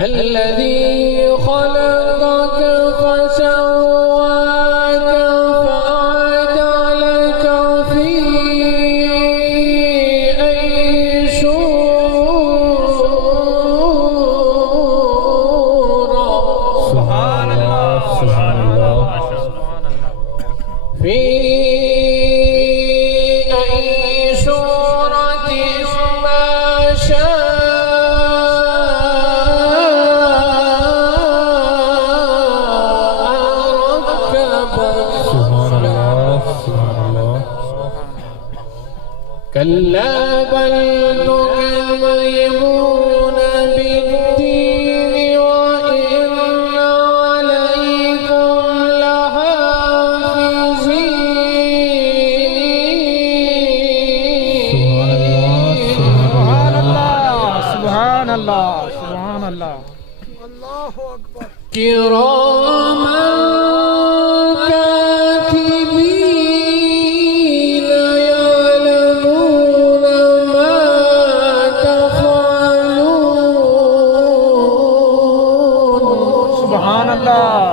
الذي خلقك فسواك فعدلك في أي صورة سبحان الله سبحان الله في أي صورة ما شاء كلا بل تكذبون بالدين وإن عليكم لحافظين سبحان الله سبحان الله سبحان الله الله أكبر كراما